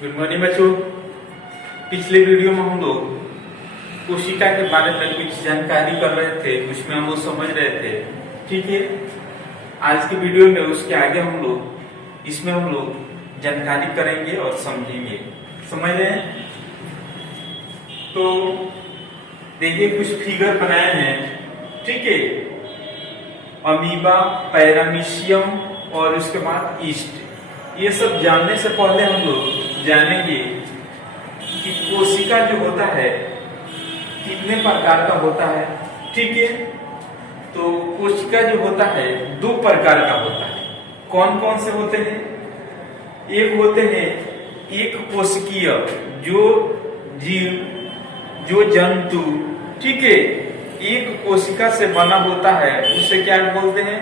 Good morning बच्चों। पिछले video में हम लोग कोशिका के बारे में कुछ जानकारी कर रहे थे, उसमें हम लोग समझ रहे थे। ठीक है, आज के वीडियो में उसके आगे इसमें हम लोग जानकारी करेंगे और समझेंगे। समझ रहे हैं? तो देखिए कुछ फिगर बनाए हैं। ठीक है, अमीबा, पैरामीशियम और उसके बाद ईस्ट। ये सब जानने से पहले हम लोग जानेंगे कि कोशिका जो होता है कितने प्रकार का होता है। ठीक है, तो कोशिका जो होता है दो प्रकार का होता है। कौन कौन से होते हैं? एक होते हैं एक कोशिकीय, जो जीव, जो जंतु, ठीक है, एक कोशिका से बना होता है, उसे क्या बोलते हैं?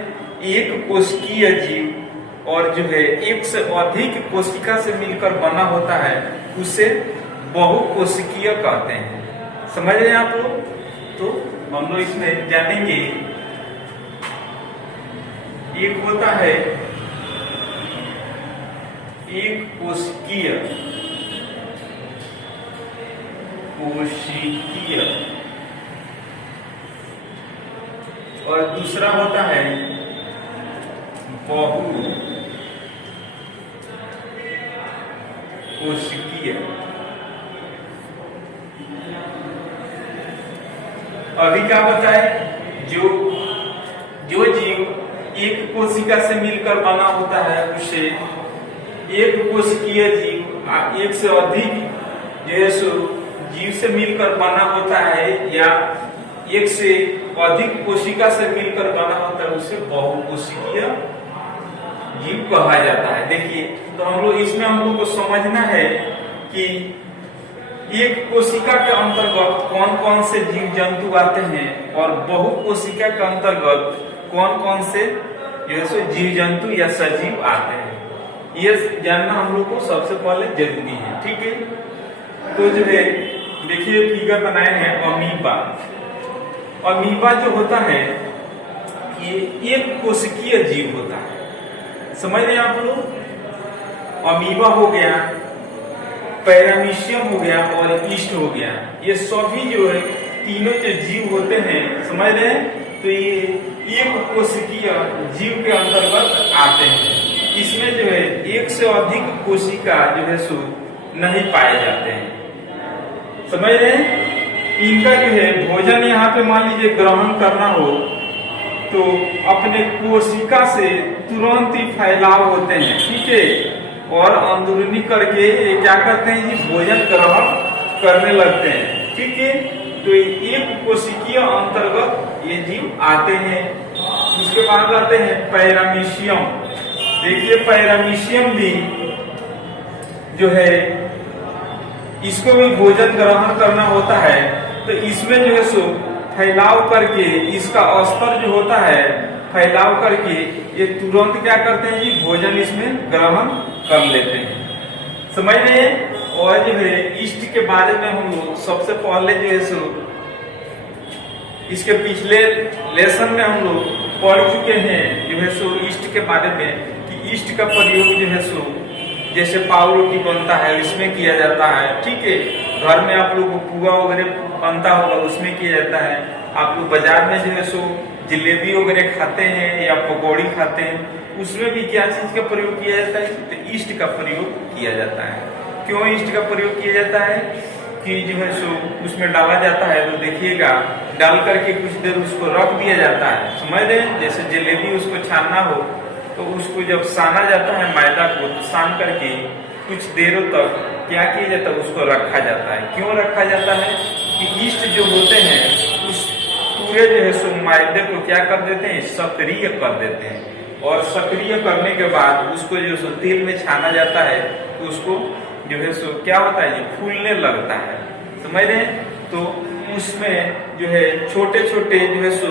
एक कोशिकीय जीव। और जो है एक से अधिक कोशिका से मिलकर बना होता है, उसे बहुकोशिकीय कहते हैं। समझ रहे हैं आप लोग? तो हम लोग इसमें जानेंगे, एक होता है एक कोशिकीय और दूसरा होता है बहुकोशिकीय। अभी क्या बताए? जो जीव एक कोशिका से मिलकर बना होता है, उसे एक कोशिकीय जीव। एक से अधिक जो है सो जीव से मिलकर बना होता है, या एक से अधिक कोशिका से मिलकर बना होता है, उसे बहुकोशिकीय जीव कहा जाता है। देखिए, तो हम लोग इसमें हम लोग को समझना है कि एक कोशिका के अंतर्गत कौन कौन से जीव जंतु आते हैं और बहुकोशिका के अंतर्गत कौन कौन से जैसे जीव जंतु या सजीव आते हैं। ये जानना हम लोग को सबसे पहले जरूरी है। ठीक है, तो जो है देखिए फिगर बनाए हैं अमीबा। अमीबा जो होता है ये एक कोशिकीय जीव होता है। समझ रहे हैं आप लोग? अमीबा हो गया, पैरामीशियम हो गया और ईस्ट हो गया। ये सभी जो है तीनों जो जीव होते हैं, समझ रहे हैं? तो ये एक कोशिकीय जीव के अंतर्गत आते हैं। इसमें जो है एक से अधिक कोशिका जो है सो नहीं पाए जाते हैं। समझ रहे हैं? इनका जो है भोजन यहाँ पे मान लीजिए ग्रहण करना हो तो अपने कोशिका से तुरंत ही फैलाव होते हैं। ठीक है, और अंदरूनी करके क्या करते हैं जी? भोजन ग्रहण करने लगते हैं। ठीक है, तो एक कोशिकीय अंतर्गत ये जीव आते हैं। उसके बाद आते हैं पैरामीशियम। देखिए पैरामीशियम भी जो है इसको भी भोजन ग्रहण करना होता है, तो इसमें जो है सो फैलाव करके इसका स्तर जो होता है फैलाव करके ये तुरंत क्या करते हैं जी? भोजन इसमें ग्रहण कर लेते हैं। समझ रहे हैं? और जो है ईस्ट के बारे में हम लोग सबसे पहले जो है सो इसके पिछले लेसन में हम लोग पढ़ चुके हैं जो है सो ईस्ट के बारे में, कि ईस्ट का प्रयोग जो है सो जैसे पाव रोटी बनता है इसमें किया जाता है। ठीक है, घर में आप लोग को पुआ वगैरह बनता होगा उसमें किया जाता है। आप लोग बाजार में जो है सो जलेबी वगैरह खाते हैं या पकौड़ी खाते हैं, उसमें भी क्या चीज का प्रयोग किया जाता है? तो ईस्ट का प्रयोग किया जाता है। क्यों ईस्ट का प्रयोग किया जाता है? कि जो है सो उसमें डाला जाता है, तो देखिएगा डाल करके कुछ देर उसको रख दिया जाता है। समझ रहे हैं? जैसे जलेबी उसको छानना हो तो उसको जब साना जाता है मैदा को, तो सान करके कुछ देरों तक क्या किया जाता है? उसको रखा जाता है। क्यों रखा जाता है? कि ईस्ट जो होते हैं उस पूरे जो है सो मैदे को क्या कर देते हैं? सक्रिय कर देते हैं। और सक्रिय करने के बाद उसको जो सो तेल में छाना जाता है, तो उसको जो है सो क्या होता है? ये फूलने लगता है। समझ रहे हैं? तो उसमें जो है छोटे छोटे जो है सो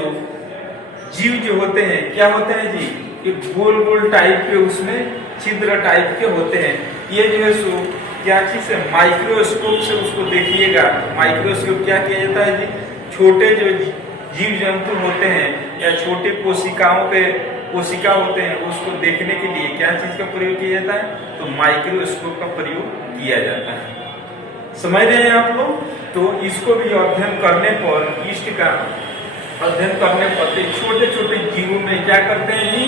जीव जो होते हैं क्या होते हैं जी? ये गोल गोल टाइप के उसमें छिद्र टाइप के होते हैं। ये जो है सो क्या चीज है? माइक्रोस्कोप से उसको देखिएगा। माइक्रोस्कोप क्या किया जाता है जी? छोटे जो जीव जंतु होते हैं या छोटे कोशिकाओं के कोशिका होते हैं उसको देखने के लिए क्या चीज का प्रयोग किया जाता है, तो माइक्रोस्कोप का प्रयोग किया जाता है। समझ रहे हैं आप लोग। तो इसको भी अध्ययन करने पर, ईस्ट का अध्ययन करने पर छोटे छोटे जीवों में क्या करते हैं जी,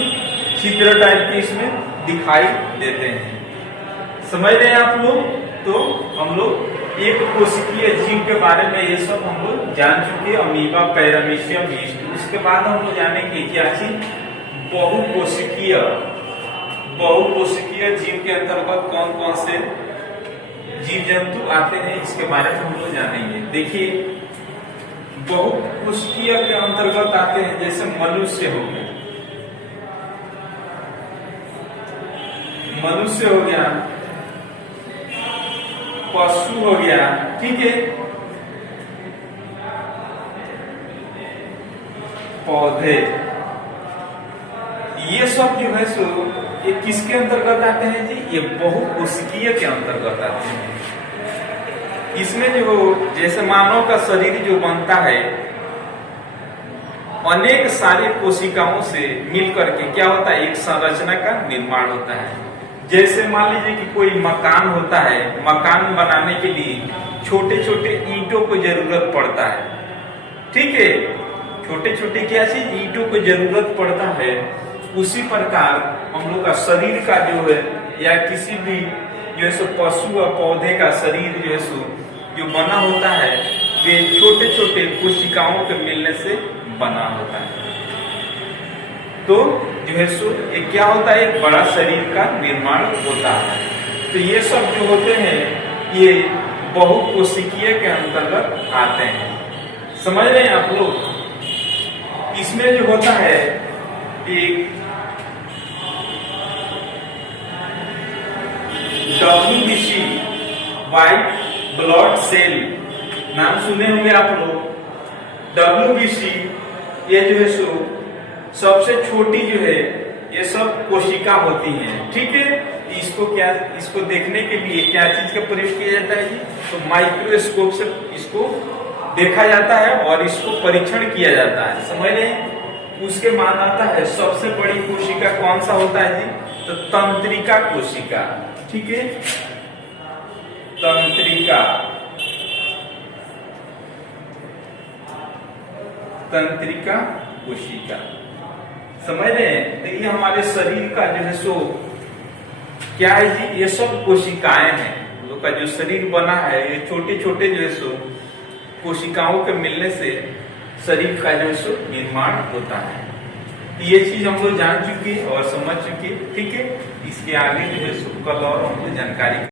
छिद्र टाइप के इसमें दिखाई देते हैं। समझ रहे हैं आप लोग। तो हम लोग एक कोशिकीय जीव के बारे में ये सब हम लोग जान चुके, अमीबा, पैरामीशियम, यीस्ट। उसके बाद हम लोग जानेंगे क्या चीज, बहुकोशिकीय जीव के अंतर्गत कौन कौन से जीव जंतु आते हैं, इसके बारे में हम लोग जानेंगे। देखिए, बहुकोशिकीय के अंतर्गत आते हैं जैसे मनुष्य हो गया, पशु हो गया, ठीक है, पौधे, ये सब जो है सो ये किसके अंतर्गत आते हैं जी, ये बहुकोशिकीय के अंतर्गत आते हैं। इसमें जो जैसे मानव का शरीर जो बनता है अनेक सारे कोशिकाओं से मिलकर के क्या होता है, एक संरचना का निर्माण होता है। जैसे मान लीजिए कि कोई मकान होता है, मकान बनाने के लिए छोटे छोटे ईंटों को जरूरत पड़ता है, ठीक है, छोटे छोटे क्या चीज, ईंटों को जरूरत पड़ता है। उसी प्रकार हम लोग का शरीर का जो है, या किसी भी जो है सो पशु और पौधे का शरीर जो है सो जो बना होता है, वे छोटे छोटे कोशिकाओं के मिलने से बना होता है। तो जो है सो ये क्या होता है, एक बड़ा शरीर का निर्माण होता है। तो ये सब जो होते हैं ये बहुकोशिकीय के अंतर्गत आते हैं। समझ रहे हैं आप लोग। इसमें जो होता है एक WBC व्हाइट ब्लड सेल, नाम सुने होंगे आप लोग। WBC ये जो है सो सबसे छोटी जो है ये सब कोशिका होती हैं, ठीक है। इसको देखने के लिए क्या चीज का प्रयोग किया जाता है जी, तो माइक्रोस्कोप से इसको देखा जाता है और इसको परीक्षण किया जाता है। समझ रहे हैं। उसके मान आता है सबसे बड़ी कोशिका कौन सा होता है जी, तो तंत्रिका कोशिका, ठीक है, तंत्रिका कोशिका। समझ रहे हैं। तो ये हमारे शरीर का जो है सो क्या है जी, ये सब कोशिकाएं हैं। लोग का जो शरीर बना है ये छोटे छोटे जो है सो कोशिकाओं के मिलने से शरीर का जो है सो निर्माण होता है। ये चीज हम लोग जान चुके और समझ चुके, ठीक है। इसके आगे जो है सो कल और हम लोग जानकारी